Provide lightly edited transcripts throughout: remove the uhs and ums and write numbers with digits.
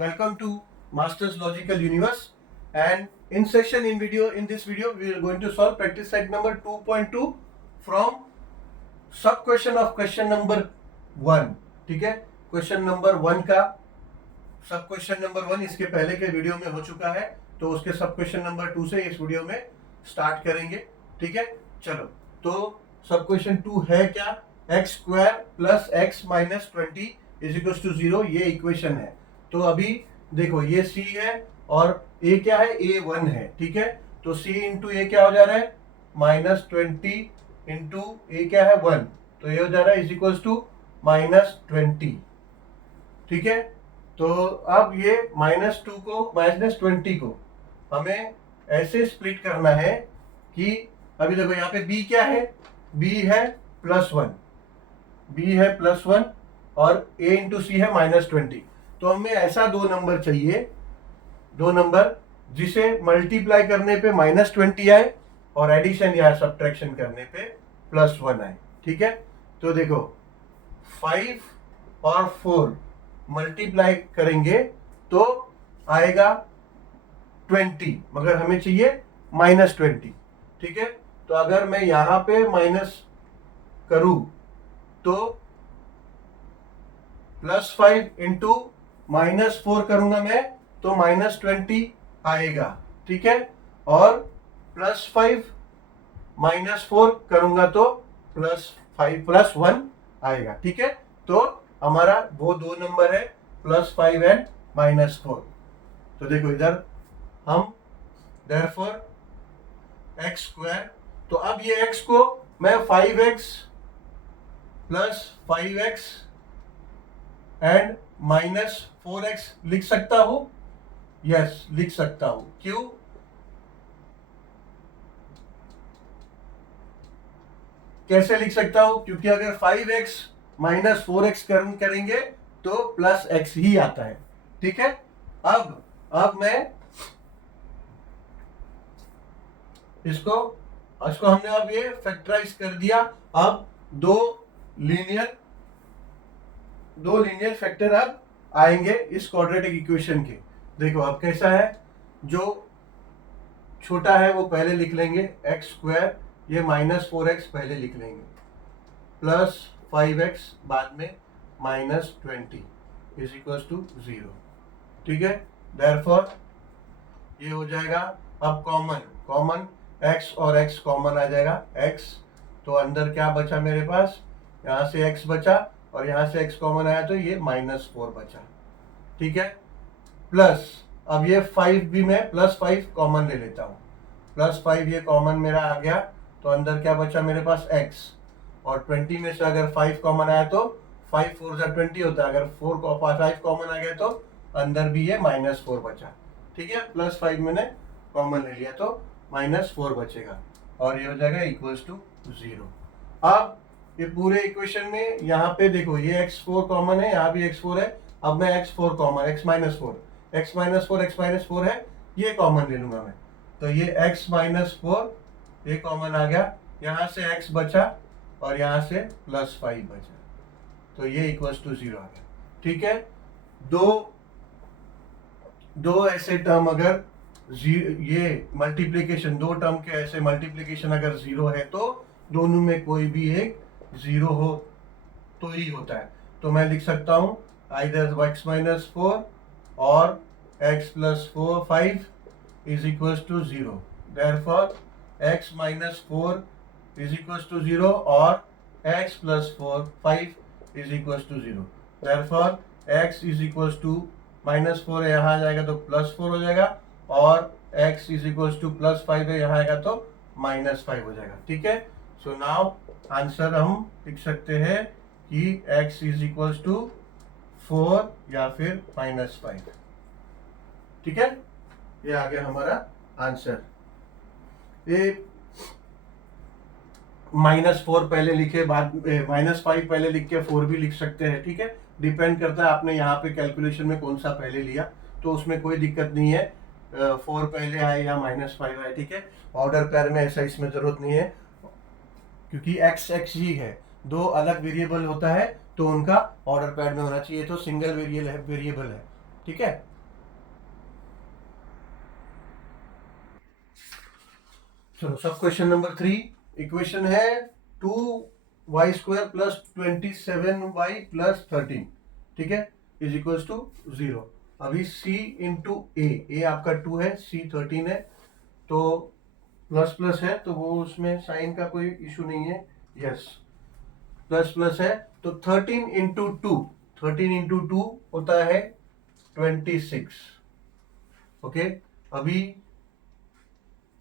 Welcome to Masters Logical Universe, and in this video we are going to solve practice set number 2.2 from sub question of question number 1. ठीक है, question number 1 का सब question number 1 इसके पहले के video में हो चुका है, तो उसके सब क्वेश्चन नंबर 2 से इस वीडियो में स्टार्ट करेंगे. ठीक है, चलो. तो सब क्वेश्चन 2 है क्या? X square plus x minus 20 is equal to 0, ये इक्वेशन है. तो अभी देखो, ये c है और a क्या है? a1 है. ठीक है, तो c इंटू ए क्या हो जा रहा है? माइनस 20 इंटू ए क्या है? 1. तो ये हो जा रहा है इज इक्वल टू माइनस 20. ठीक है, तो अब ये -2 को -20 को हमें ऐसे स्प्लिट करना है कि अभी देखो यहाँ पे b क्या है? b है +1, b है +1 और a इंटू सी है -20. तो हमें ऐसा दो नंबर चाहिए, दो नंबर जिसे मल्टीप्लाई करने पे -20 आए और एडिशन या सब्ट्रैक्शन करने पे +1 आए. ठीक है, तो देखो 5 और 4 मल्टीप्लाई करेंगे तो आएगा 20, मगर हमें चाहिए -20. ठीक है, तो अगर मैं यहां पे माइनस करूं तो +5 इंटू -4 करूंगा मैं तो -20 आएगा. ठीक है, और +5 -4 करूंगा तो +5 +1 आएगा. ठीक है, तो हमारा वो दो नंबर है +5 एंड -4. तो देखो इधर हम देयरफॉर एक्स स्क्वायर, तो अब ये x को मैं 5x + 5x एंड -4x लिख सकता हूं. यस, लिख सकता हूं. क्यों? कैसे लिख सकता हूं? क्योंकि अगर 5x -4x करेंगे तो +x ही आता है. ठीक है, अब मैं इसको हमने अब ये फैक्टराइज कर दिया. अब दो लीनियर फैक्टर अब आएंगे इस क्वाड्रेटिक इक्वेशन के. देखो अब कैसा है, जो छोटा है वो पहले लिख लेंगे एक्स स्क्वायर, ये -4x पहले लिख लेंगे, +5x बाद में -20 इज इक्वल टू 0. ठीक है, देयरफॉर ये हो जाएगा. अब कॉमन x और x कॉमन आ जाएगा. x तो अंदर क्या बचा मेरे पास? यहाँ से x बचा और यहाँ से x कॉमन आया तो ये -4 बचा. ठीक है, प्लस अब ये 5 भी मैं +5 कॉमन ले लेता हूँ. +5 ये कॉमन मेरा आ गया तो अंदर क्या बचा मेरे पास? x, और 20 में से अगर 5 कॉमन आया तो 5 4 जा 20 होता है. अगर 5 कॉमन आ गया तो अंदर भी ये -4 बचा. ठीक है, +5 मैंने कॉमन ले लिया तो -4 बचेगा और ये हो जाएगा इक्वल्स टू 0. अब ये पूरे इक्वेशन में यहाँ पे देखो ये x4 कॉमन है, यहाँ भी x4 है. अब मैं x4 कॉमन, x -4 है, ये कॉमन ले लूंगा मैं. तो ये x -4 ये कॉमन आ गया, यहाँ से x बचा और यहाँ से +5 बचा, तो ये इक्वल्स टू 0 आ गया. ठीक है, दो ऐसे टर्म अगर ये मल्टीप्लिकेशन, दो टर्म के ऐसे मल्टीप्लिकेशन अगर 0 है तो दोनों में कोई भी एक 0 हो तो ही होता है. तो मैं लिख सकता हूं आइदर x -4 और x + 5 is equal to 0. Therefore x -4 is equal to 0 और x + 5 is equal to 0. Therefore x is equal to -4 है, यहाँ आ जाएगा तो +4 हो जाएगा, और x इज इक्वल टू +5 है, यहाँ आएगा तो -5 हो जाएगा. ठीक है, सो नाउ आंसर हम लिख सकते हैं कि x इज इक्वल टू 4 या फिर -5. ठीक है, ये आ गया हमारा आंसर. ये -4 पहले लिखे, बाद -5 पहले लिख के 4 भी लिख सकते हैं. ठीक है, डिपेंड करता है आपने यहाँ पे कैलकुलेशन में कौन सा पहले लिया, तो उसमें कोई दिक्कत नहीं है. 4 पहले आए या -5 आए. ठीक है, ऑर्डर पेयर में ऐसा इसमें जरूरत नहीं है, क्योंकि x ही है. दो अलग वेरिएबल होता है तो उनका ऑर्डर पेयर में होना चाहिए. तो सिंगल वेरिएबल है ठीक है। चलो सब क्वेश्चन नंबर 3 इक्वेशन है 2y² प्लस 27y प्लस 13, ठीक है, इज इक्वल टू 0। अभी c इंटू ए आपका 2 है, c 13 है, तो प्लस प्लस है तो वो उसमें साइन का कोई इशू नहीं है, यस प्लस प्लस है। तो 13 इंटू 2, 13 इंटू 2 होता है 26, ओके। अभी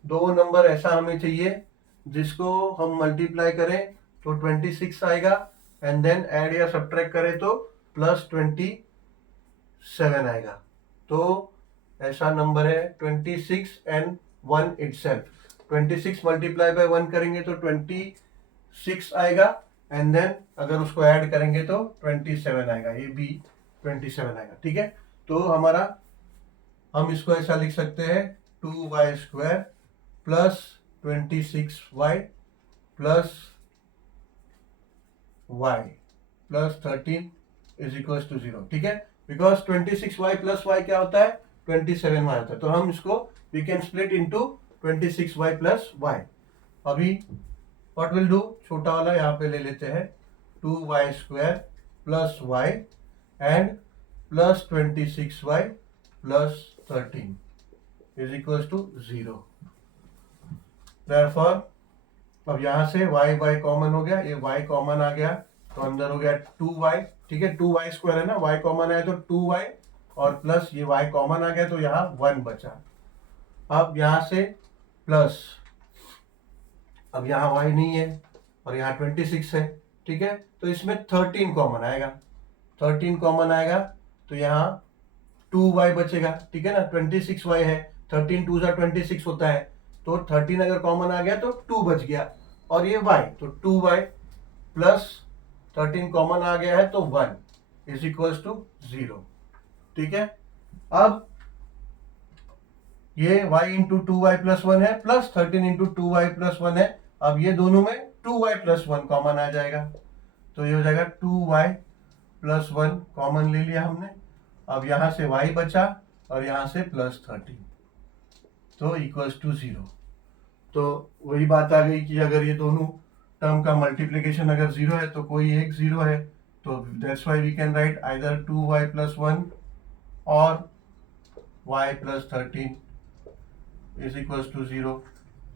दो नंबर ऐसा हमें चाहिए जिसको हम मल्टीप्लाई करें तो 26 आएगा, एंड देन ऐड या सब्ट्रैक्ट करें तो प्लस 27 आएगा। तो ऐसा नंबर है 26 एंड 1 इटसेल्फ। 26 मल्टीप्लाई बाय 1 करेंगे तो 26 आएगा, एंड देन अगर उसको ऐड करेंगे तो 27 आएगा, ये भी 27 आएगा, ठीक है। तो हमारा हम इसको ऐसा लिख सकते हैं 2y² plus 26y plus y plus 13 is equal to 0, ठीक है। बिकॉज 26y प्लस y क्या होता है, 27y होता है। तो हम इसको we can split into 26y plus y। अभी व्हाट विल डू, छोटा वाला यहाँ पे ले लेते हैं 2y² plus y and plus 26y plus 13 is equal to 0। Therefore, अब यहाँ से y कॉमन हो गया, ये y कॉमन आ गया तो अंदर हो गया 2y, ठीक है। 2y² है ना, y कॉमन आया तो 2y और प्लस ये y कॉमन आ गया तो यहाँ 1 बचा। अब यहाँ से प्लस, अब यहाँ y नहीं है और यहाँ 26 है, ठीक है, तो इसमें 13 कॉमन आएगा। 13 कॉमन आएगा तो यहाँ 2y बचेगा, ठीक है ना। 26y है, 13 2 जा 26 होता है, तो 13 अगर कॉमन आ गया तो 2 बच गया, और ये y तो 2y प्लस 13 कॉमन आ गया है तो 1 इज इक्वल टू 0, ठीक है। अब ये y इंटू 2y प्लस 1 है प्लस 13 इंटू 2y प्लस 1 है। अब ये दोनों में 2y प्लस 1 कॉमन आ जाएगा, तो ये हो जाएगा 2y प्लस 1 कॉमन ले लिया हमने। अब यहां से y बचा और यहां से प्लस 13, तो इक्वल्स टू 0। तो वही बात आ गई कि अगर ये दोनों टर्म का मल्टीप्लिकेशन अगर 0 है तो कोई एक 0 है, तो that's why we can write either 2y plus 1 और y plus 13 is equals to 0।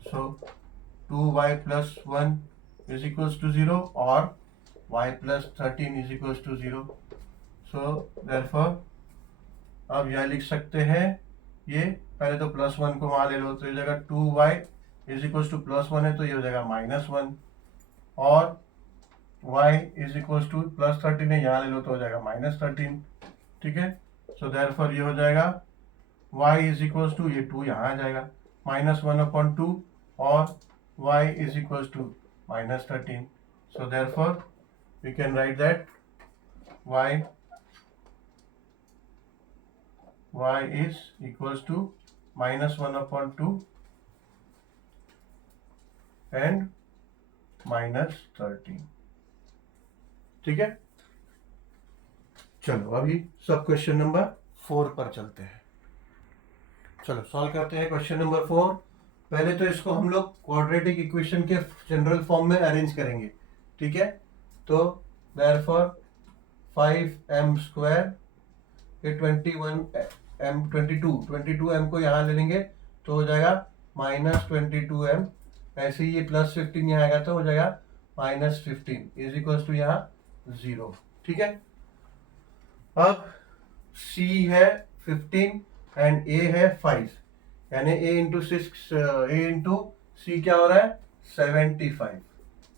So 2y plus 1 is equals to 0 और y plus 13 is equals to 0। So therefore अब यह लिख सकते हैं, ये पहले तो प्लस 1 को वहां ले लो तो ये जगह 2y is equal two plus 1 है तो ये हो जाएगा -1, और y is equal two plus 13 है, यहाँ ले लो तो हो जाएगा -13, ठीक है। सो देयरफॉर ये हो जाएगा y इज इक्वल टू, ये 2 यहाँ आ जाएगा, -1/2 और y is equal to -13। So therefore we can write that y is equals to -1/2 and -13, ठीक है। चलो अभी सब क्वेश्चन नंबर 4 पर चलते हैं। चलो सॉल्व करते हैं क्वेश्चन नंबर 4। पहले तो इसको हम लोग क्वाड्रेटिक इक्वेशन के जनरल फॉर्म में अरेंज करेंगे, ठीक है। तो देयरफॉर 5m² ये 22m को यहाँ ले लेंगे तो हो जाएगा -22m, ऐसे ही ये +15 यहाँ आएगा तो हो जाएगा -15 इज इक्वल टू यहाँ 0, ठीक है। अब c है 15 एंड a है 5, यानी a इंटू c क्या हो रहा है 75,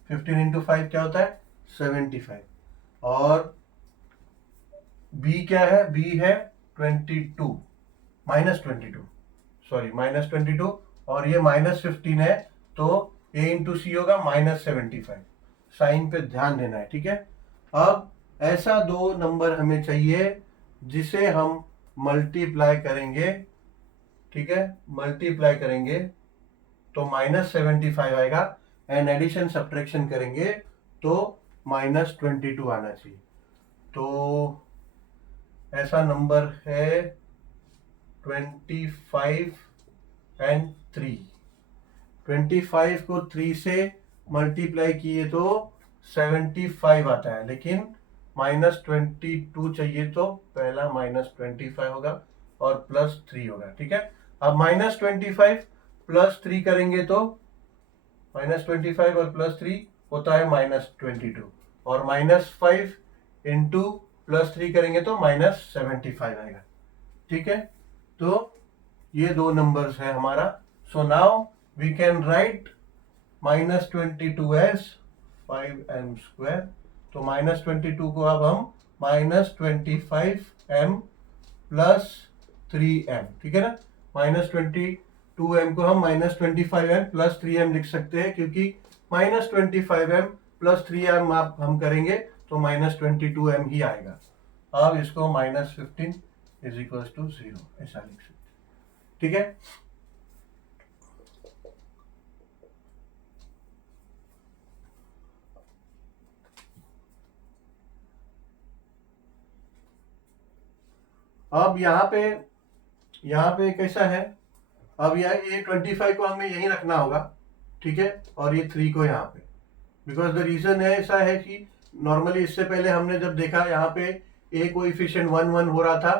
15 इंटू 5 क्या होता है 75, और b क्या है, b है 22 -22 और ये -15 है तो a इंटू सी होगा -75। साइन पे ध्यान देना है, ठीक है। अब ऐसा दो नंबर हमें चाहिए जिसे हम मल्टीप्लाई करेंगे, ठीक है, मल्टीप्लाई करेंगे तो -75 आएगा, एंड एडिशन सब्ट्रैक्शन करेंगे तो -22 आना चाहिए। तो ऐसा नंबर है 25 एंड 3। 25 को 3 से मल्टीप्लाई किए तो 75 आता है, लेकिन -22 चाहिए तो पहला -25 होगा और +3 होगा। ठीक है, अब -25 +3 करेंगे तो -25 और +3 होता है -22, और -5 इंटू +3 करेंगे तो -75 आएगा। ठीक है, तो ये दो नंबर्स है हमारा। So now we can write -22 as 5m²। तो -22 को अब हम -25m + 3m, ठीक है ना। -22m को हम -25m + 3m लिख सकते हैं, क्योंकि -25m + 3m आप हम करेंगे तो -22m ही आएगा। अब इसको -15 = 0 ऐसा लिख सकते हैं। ठीक है, अब यहाँ पे कैसा है, अब ये 25 को हमें यहीं रखना होगा। ठीक है, और ये 3 को यहाँ पे, बिकॉज द रीजन है ऐसा है कि नॉर्मली इससे पहले हमने जब देखा यहाँ पे ए कोएफिशिएंट 1 1 हो रहा था,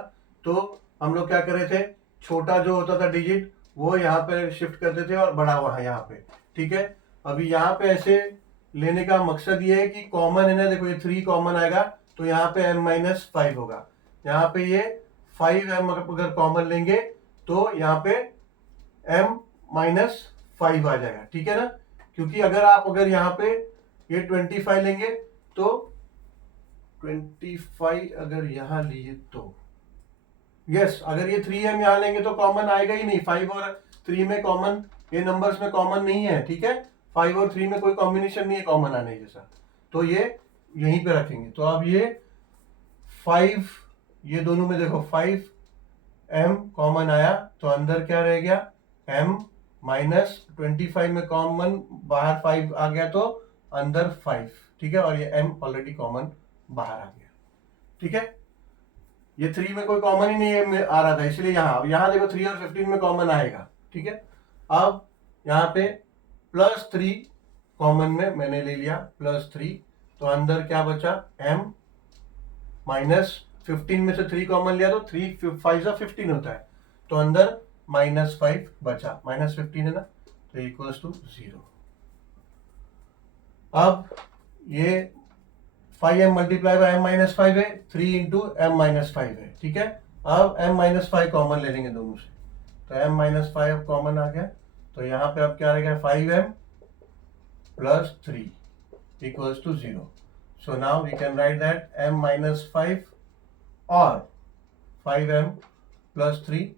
तो हम लोग क्या कर रहे थे, छोटा जो होता था डिजिट वो यहाँ पे शिफ्ट करते थे और बड़ा वहाँ यहाँ पे। ठीक है, अभी यहाँ पे ऐसे लेने का मकसद ये है कि कॉमन है ना, देखो ये 3 कॉमन आएगा तो यहाँ पे m-5 होगा। यहाँ पे ये 5m अगर कॉमन लेंगे तो यहाँ पे m-5 आ जाएगा। ठीक है ना, क्योंकि अगर यहाँ पे ये 25 लेंगे तो 25 अगर यहाँ लिए तो यस, अगर ये 3m यहाँ लेंगे तो कॉमन आएगा ही नहीं। 5 और 3 में कॉमन, ये नंबर्स में कॉमन नहीं है। ठीक है, 5 और 3 में कोई कॉम्बिनेशन नहीं है कॉमन आने जैसा, तो ये यहीं पे रखेंगे। तो अब ये 5, ये दोनों में देखो 5m कॉमन आया तो अंदर क्या रह गया, m -25 में कॉमन बाहर 5 आ गया तो अंदर 5। ठीक है, और ये m ऑलरेडी कॉमन बाहर आ गया। ठीक है, ये 3 में कोई कॉमन ही नहीं आ रहा था, इसलिए यहाँ देखो 3 और 15 में कॉमन आएगा। ठीक है, अब यहाँ पे +3 कॉमन में मैंने ले लिया, +3, तो अंदर क्या बचा, m -15 में से 3 कॉमन लिया तो 3 5 15 होता है, तो अंदर -5 बचा, -15 है ना, तो = 0। अब ये 5m × m-5 है, 3 × m-5 है। ठीक है, अब m-5 कॉमन ले लेंगे दोनों से, तो m-5 अब कॉमन आ गया, तो यहाँ पे अब क्या रहेगा, 5m + 3 = 0। So now we can write that m-5 or 5m + 3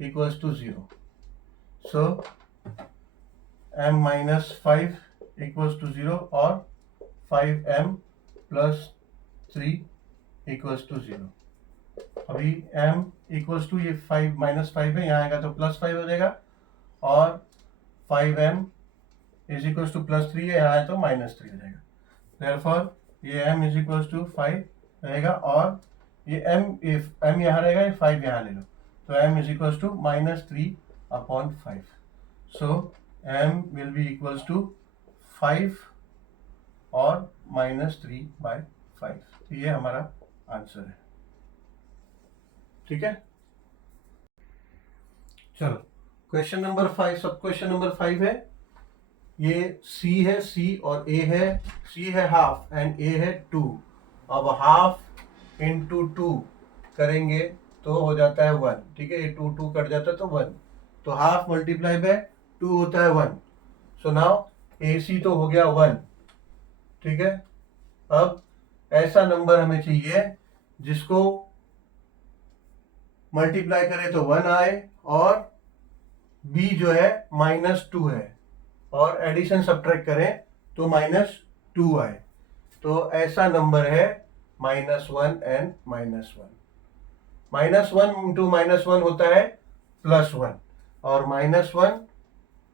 = 0. So m-5 = 0 or 5m + 3 = 0। अभी m = ये 5 -5 है, यहाँ आएगा तो +5 हो जाएगा, और 5m = +3 है, यहाँ है तो -3 हो जाएगा। Therefore ये m = 5 रहेगा, और ये m यहाँ रहेगा, ये 5 यहाँ ले लो, तो m = -3/5। So m will be equals to 5 और -3/5। तो ये हमारा आंसर है। ठीक है, चलो क्वेश्चन नंबर 5, सब क्वेश्चन नंबर 5 है। ये c है, c और a है, c है हाफ एंड a है 2। अब हाफ × 2 करेंगे तो हो जाता है 1। ठीक है, ये 2 कट जाता है तो 1, तो हाफ मल्टीप्लाई बाय 2 होता है 1। सो नाउ AC तो हो गया 1। ठीक है, अब ऐसा नंबर हमें चाहिए जिसको मल्टीप्लाई करें तो 1 आए, और B जो है -2 है, और एडिशन सब्ट्रैक्ट करें तो -2 आए। तो ऐसा नंबर है -1 एंड -1। -1 × -1 होता है +1, और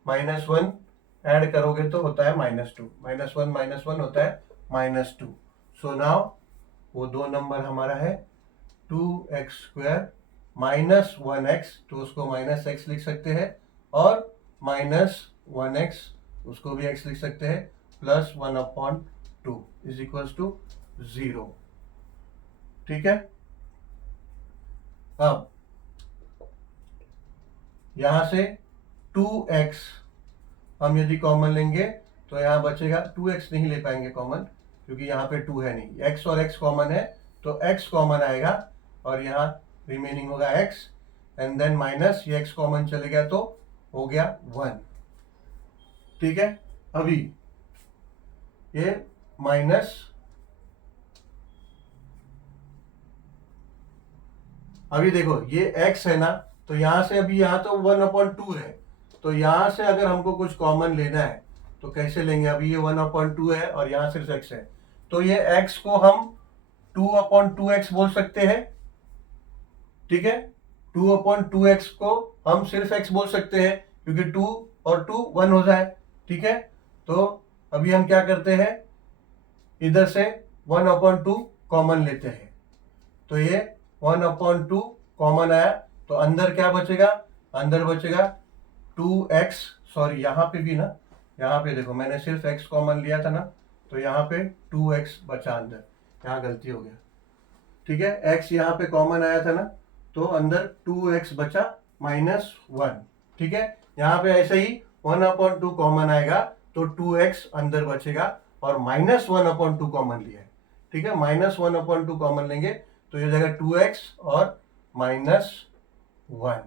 -1 ऐड करोगे तो होता है -2। -1 होता है -2। सो नाउ वो दो नंबर हमारा है 2x² माइनस 1x, तो उसको माइनस x लिख सकते हैं, और माइनस 1x उसको भी x लिख सकते हैं, प्लस 1/2 इज इक्वल्स टू 0। ठीक है। अब यहां से 2x हम यदि कॉमन लेंगे तो यहां बचेगा, 2x नहीं ले पाएंगे कॉमन क्योंकि यहाँ पे 2 है नहीं, x और x कॉमन है तो x कॉमन आएगा और यहाँ रिमेनिंग होगा x, एंड देन माइनस ये x कॉमन चले गया तो हो गया 1। ठीक है। अभी ये माइनस, अभी देखो ये x है ना, तो यहां से अभी यहाँ तो 1/2 है, तो यहां से अगर हमको कुछ कॉमन लेना है तो कैसे लेंगे? अभी ये 1/2 है और यहाँ सिर्फ x है, तो ये x को हम 2/2x बोल सकते हैं। ठीक है, 2/2x को हम सिर्फ x बोल सकते हैं क्योंकि 2 और 2 1 हो जाए। ठीक है, तो अभी हम क्या करते हैं, इधर से 1/2 कॉमन लेते हैं, तो ये 1/2 कॉमन आया, तो अंदर क्या बचेगा? अंदर बचेगा 2x, सॉरी यहाँ पे भी ना, यहाँ पे देखो मैंने सिर्फ x कॉमन लिया था ना, तो यहाँ पे 2x बचा अंदर, यहाँ गलती हो गया। ठीक है, x यहाँ पे कॉमन आया था ना, तो अंदर 2x बचा माइनस 1। ठीक है, यहाँ पे ऐसे ही 1/2 कॉमन आएगा तो 2x अंदर बचेगा और माइनस 1/2 कॉमन लिया है। ठीक है, माइनस 1/2 कॉमन लेंगे तो ये जाएगा 2x और माइनस 1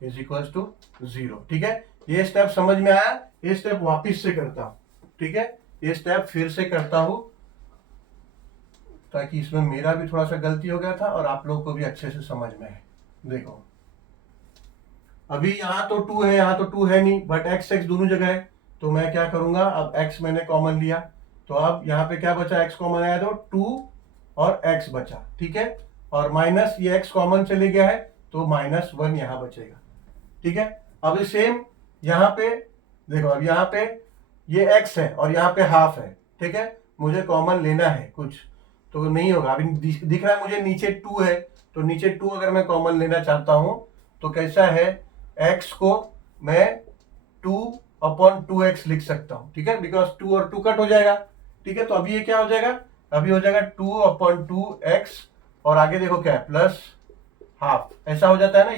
इज इक्वल्स टू 0। ठीक है, ये स्टेप समझ में आया? ये स्टेप वापिस से करता हूं। ठीक है, ये स्टेप फिर से करता हूं ताकि इसमें मेरा भी थोड़ा सा गलती हो गया था और आप लोगों को भी अच्छे से समझ में आए। देखो अभी यहाँ तो 2 है, यहाँ तो 2 है नहीं, बट x x दोनों जगह है, तो मैं क्या करूंगा, अब x मैंने कॉमन लिया, तो अब यहाँ पे क्या बचा? x कॉमन आया तो 2 और x बचा। ठीक है, और माइनस ये x कॉमन चले गया है तो माइनस 1 यहाँ बचेगा। ठीक है, अब सेम यहाँ पे देखो, अब यहाँ पे ये x है और यहाँ पे हाफ है। ठीक है, मुझे कॉमन लेना है कुछ, तो नहीं होगा। अभी दिख रहा है मुझे नीचे 2 है, तो नीचे 2 अगर मैं कॉमन लेना चाहता हूं तो कैसा है, x को मैं 2/2x लिख सकता हूं। ठीक है, बिकॉज 2 और 2 कट हो जाएगा। ठीक है, तो अभी ये क्या हो जाएगा, अभी हो जाएगा 2/2x और आगे देखो क्या है, प्लस हाफ, ऐसा हो जाता है ना।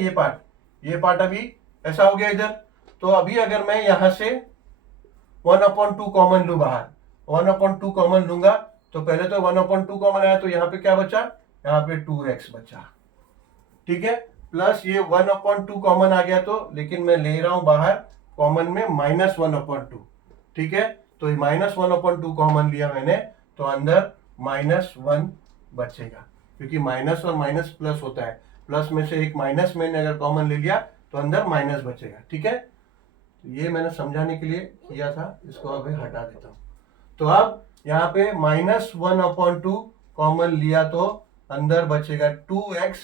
ये पार्ट अभी ऐसा हो गया इधर, तो अभी अगर मैं यहां से 1/2 कॉमन लू बाहर, 1/2 कॉमन लूंगा तो पहले तो 1/2 कॉमन आया, तो यहाँ पे क्या बचा, यहाँ पे 2x बचा। ठीक है, प्लस ये 1/2 कॉमन आ गया, तो लेकिन मैं ले रहा हूं बाहर कॉमन में माइनस 1/2। ठीक है, तो माइनस 1/2 कॉमन लिया मैंने, तो अंदर माइनस 1 बचेगा, क्योंकि माइनस और माइनस प्लस होता है, प्लस में से एक माइनस मैंने अगर कॉमन ले लिया तो अंदर माइनस बचेगा। ठीक है, तो ये मैंने समझाने के लिए किया था, इसको अब हटा देता हूं। तो अब यहाँ पे माइनस 1/2 कॉमन लिया तो अंदर बचेगा 2x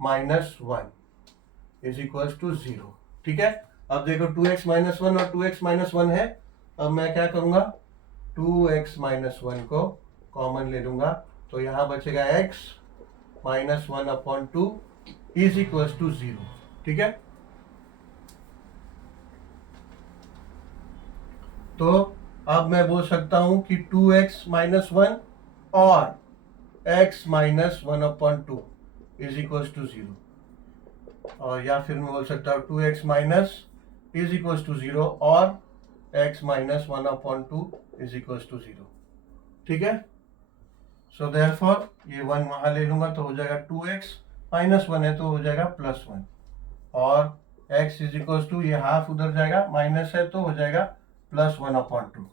minus 1 is equals to 0। ठीक है, अब देखो 2x माइनस 1 और 2x माइनस 1 है, अब मैं क्या करूंगा, 2x माइनस 1 को कॉमन ले लूंगा, तो यहां बचेगा x minus 1/2 is equals to 0। ठीक है, तो अब मैं बोल सकता हूं कि 2x माइनस 1 और x minus 1/2 is equals to 0, और या फिर मैं बोल सकता हूं 2x minus is equals to 0 और x minus 1/2 is equals to 0। ठीक है, सो देयरफॉर ये 1 वहां ले लूंगा तो हो जाएगा 2x माइनस 1 है तो हो जाएगा प्लस 1, और x इज इक्वल्स टू ये हाफ उधर जाएगा, माइनस है तो हो जाएगा प्लस 1/2।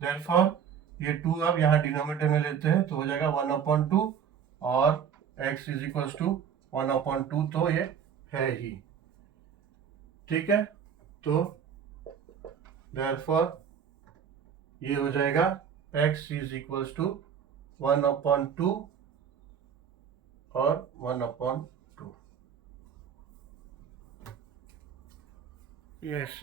देयरफॉर ये 2 अब यहाँ डिनोमिनेटर में लेते हैं तो हो जाएगा 1/2 और x इज इक्वल्स टू 1/2, तो ये है ही। ठीक है, तो देयरफॉर ये हो जाएगा x इज इक्वल्स टू 1/2 और 1/2। यस।